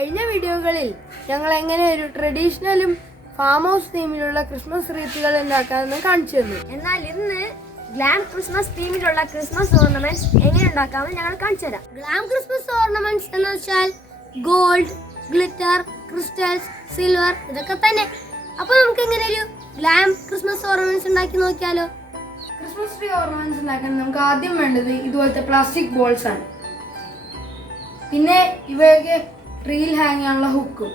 കഴിഞ്ഞ വീഡിയോകളിൽ ഞങ്ങൾ എങ്ങനെ ഒരു ട്രഡീഷണലും ഫാം ഹൗസ് തീമിലുള്ള ക്രിസ്മസ് റീത്തുകൾ ഉണ്ടാക്കാമെന്ന് കാണിച്ചു തന്നു. എന്നാൽ ഇന്ന് ഗ്ലാം ക്രിസ്മസ് തീമിലുള്ള ക്രിസ്മസ് ഓർണമെന്റ്സ് എങ്ങനെ ഉണ്ടാക്കാമെന്ന് ഞങ്ങൾ കാണിച്ചു തരാം. ഗ്ലാം ക്രിസ്മസ് ഓർണമെന്റ്സ് എന്ന് വെച്ചാൽ ഗോൾഡ്, ഗ്ലിറ്റർ, ക്രിസ്റ്റൽസ്, സിൽവർ ഇതൊക്കെ തന്നെ. അപ്പൊ നമുക്ക് എങ്ങനെ ഒരു ഗ്ലാം ക്രിസ്മസ് ഓർണമെന്റ്സ് ഉണ്ടാക്കി നോക്കിയാലോ? ക്രിസ്മസ് ട്രീ ഓർണമെന്റ്സ് ഉണ്ടാക്കാൻ നമുക്ക് ആദ്യം വേണ്ടത് ഇതുപോലത്തെ പ്ലാസ്റ്റിക് ബോൾസ് ആണ്. പിന്നെ ഇവയൊക്കെ ട്രീയിൽ ഹാങ് ചെയ്യാനുള്ള ഹുക്കും.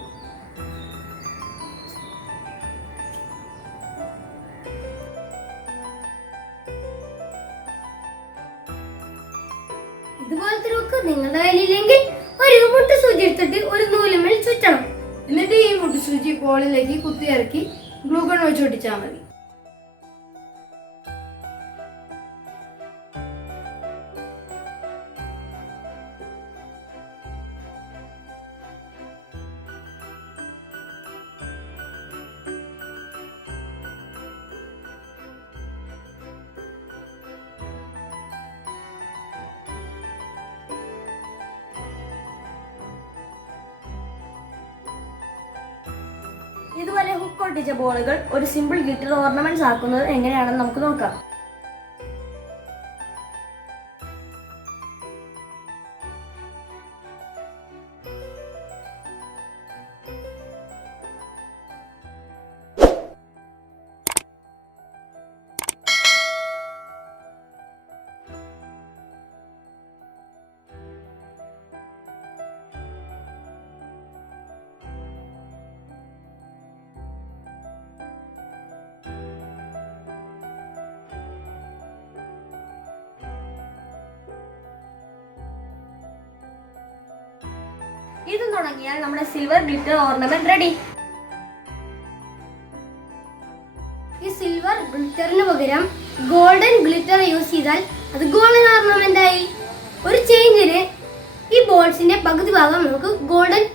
ഇതുപോലത്തെ ഹുക്ക് നിങ്ങളുടെ കയ്യിലില്ലെങ്കിൽ ഒരു മുട്ട് സൂചി എടുത്തിട്ട് ഒരു നൂലുമേൽ ചുറ്റണം. എന്നിട്ട് ഈ മുട്ടുസൂചി ബോളിലേക്ക് കുത്തി ഇറക്കി ഗ്ലൂഗൺ വെച്ച് ഒട്ടിച്ചാൽ മതി. ഇതുപോലെ ഹുക്ക് ഒട്ടിച്ച ബോളുകൾ ഒരു സിമ്പിൾ ഗ്ലിറ്റർ ഓർണമെന്റ്സ് ആക്കുന്നത് എങ്ങനെയാണെന്ന് നമുക്ക് നോക്കാം. ഇത് തുടങ്ങിയാൽ നമ്മുടെ സിൽവർ ഗ്ലിറ്റർ ഓർണമെന്റ് റെഡി. ഈ സിൽവർ ഗ്ലിറ്ററിന് പകരം ഗോൾഡൻ ഗ്ലിറ്റർ യൂസ് ചെയ്താൽ അത് ഗോൾഡൻ ഓർണമെന്റ് ആയി. ഒരു ചേഞ്ചിന് ഈ ബോൾസിന്റെ പകുതി ഭാഗം നമുക്ക് ഗോൾഡൻ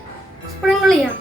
സ്പ്രിങ്കിൾ ചെയ്യാം.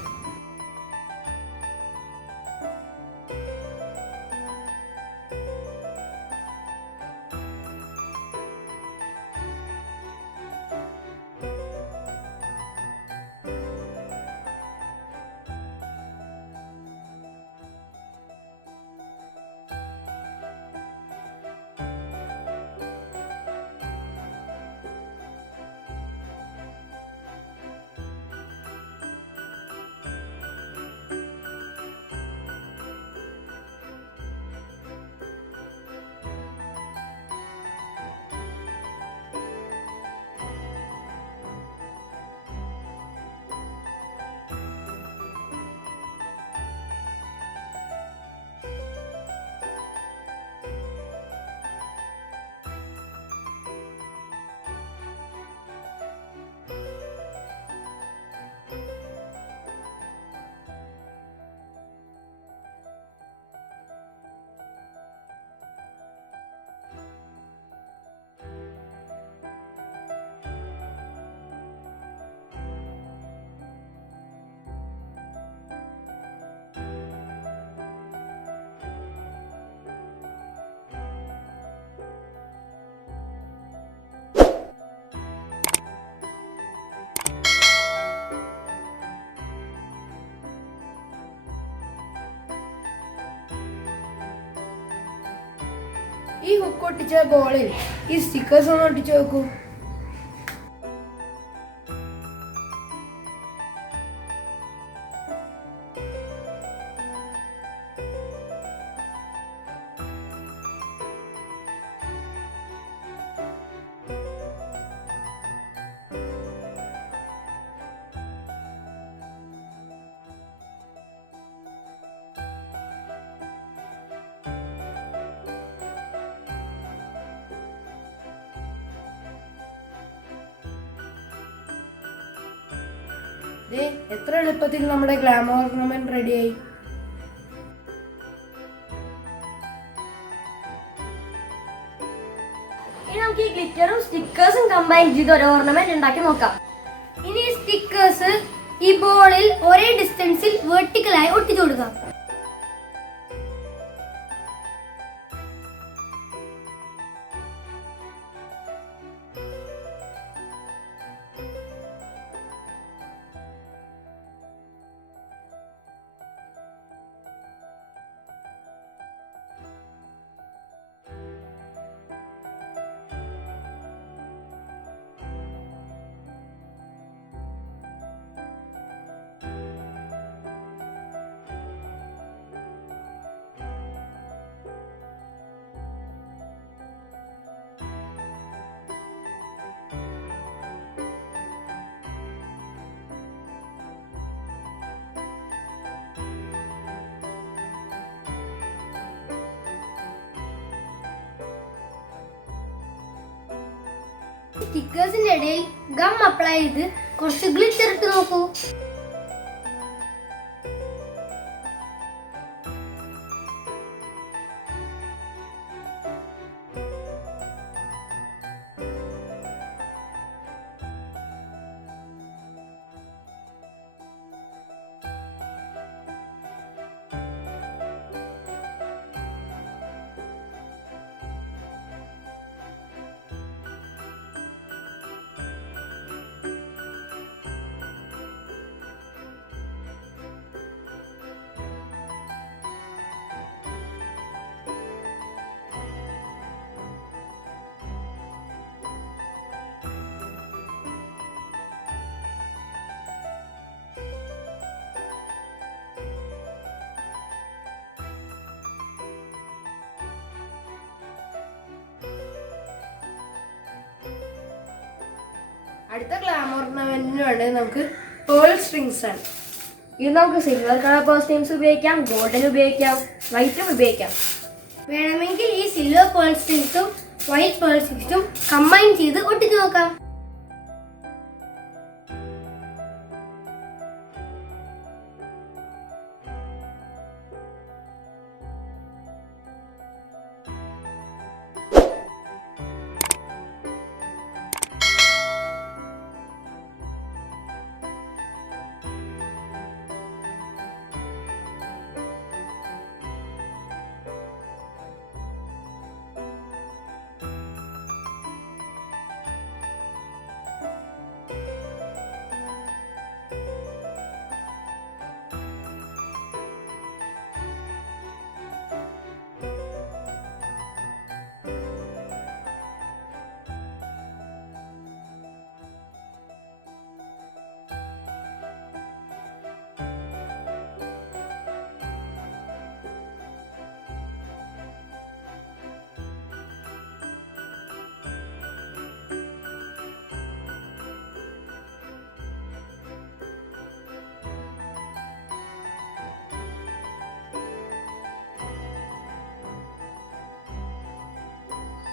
ഈ ഹുക്ക് ഒട്ടിച്ച ബോളിൽ ഈ സ്റ്റിക്കേഴ്സ് ഒന്ന് ഒട്ടിച്ചു വെക്കൂ. എത്ര എളുപ്പത്തിൽ നമ്മുടെ ഗ്ലാം ഓർണമെന്റ് റെഡിയായി. ഇനി നമുക്ക് ഈ ഗ്ലിറ്ററും സ്റ്റിക്കേഴ്സും കമ്പൈൻ ചെയ്ത് ഒരു ഓർണമെന്റ് ഉണ്ടാക്കി നോക്കാം. ഇനി സ്റ്റിക്കേഴ്സ് ഈ ബോളിൽ ഒരേ ഡിസ്റ്റൻസിൽ വെർട്ടിക്കലായി ഒട്ടിച്ചു കൊടുക്കാം. സ്റ്റിക്കേഴ്സിന്റെ ഇടയിൽ ഗം അപ്ലൈ ചെയ്ത് കുറച്ച് ഗ്ലിറ്റർ ഇട്ട് നോക്കൂ. അടുത്ത ഗ്ലാം ഓർണമെന്റിന് വേണ്ടത് നമുക്ക് പേൾ സ്ട്രിങ്സ് ആണ്. ഇത് നമുക്ക് സിൽവർ കളർ പേൾ സ്ട്രിങ്സ് ഉപയോഗിക്കാം, ഗോൾഡൻ ഉപയോഗിക്കാം, വൈറ്റും ഉപയോഗിക്കാം. വേണമെങ്കിൽ ഈ സിൽവർ പേൾ സ്ട്രിങ്സും വൈറ്റ് പേൾ സ്ട്രിങ്സും കമ്പൈൻ ചെയ്ത് ഒട്ടിച്ചു നോക്കാം.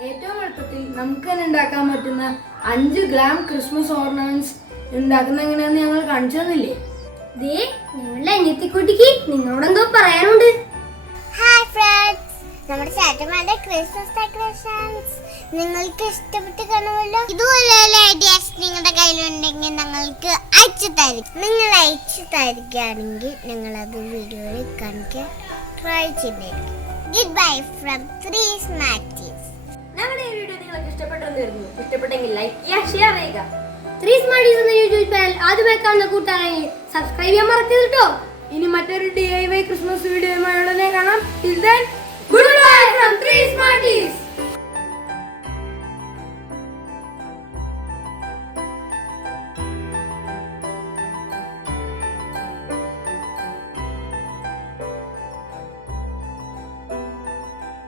ഏറ്റവും എളുപ്പത്തിൽ നമുക്ക് തന്നെ ഉണ്ടാക്കാൻ പറ്റുന്ന 5 ഗ്ലാം ക്രിസ്മസ് ഓർണമെന്റ്സ് ഉണ്ടാക്കുന്ന എങ്ങനെയാന്ന് ഞങ്ങൾ കാണിച്ചു തന്നില്ലേ? ദേ ഞങ്ങളുടെ അനിയത്തിക്കുട്ടിക്ക് നിങ്ങളോടെന്തോ പറയാനുണ്ട്. ഹായ് ഫ്രണ്ട്സ്, നമ്മുടെ ചാറ്റമാരുടെ ക്രിസ്മസ് ഡെക്കറേഷൻസ് നിങ്ങൾക്ക് ഇഷ്ടപ്പെട്ട് കാണുമല്ലോ. ഇതുപോലെയുള്ള ഐഡിയാസ് നിങ്ങളുടെ കയ്യിലുണ്ടെങ്കിൽ ഞങ്ങൾക്ക് അയച്ചു തരും. നിങ്ങൾ അയച്ചു തരികയാണെങ്കിൽ ഞങ്ങൾ അത് വീഡിയോയിൽ കാണിക്കാൻ ട്രൈ ചെയ്തേക്കും. Good bye from 3 സ്മാർട്ടീസ്. ഞങ്ങളുടെ ഈ വീഡിയോ നിങ്ങൾക്ക് ഇഷ്ടപ്പെട്ടെന്ന് കരുതുന്നു. ഇഷ്ടപ്പെട്ടെങ്കിൽ ലൈക്ക് ചെയ്യുക, ഷെയർ ചെയ്യുക. 3 സ്മാർട്ടീസ് എന്ന യൂട്യൂബ് ചാനൽ ആദ്യമായി കാണുന്ന കൂട്ടുകാരാണെങ്കിൽ സബ്സ്ക്രൈബ് ചെയ്യാൻ മറക്കരുത് കേട്ടോ. ഇനി മറ്റൊരു DIY ക്രിസ്മസ് വീഡിയോയുമായി ഉടനെ കാണാം. Till then,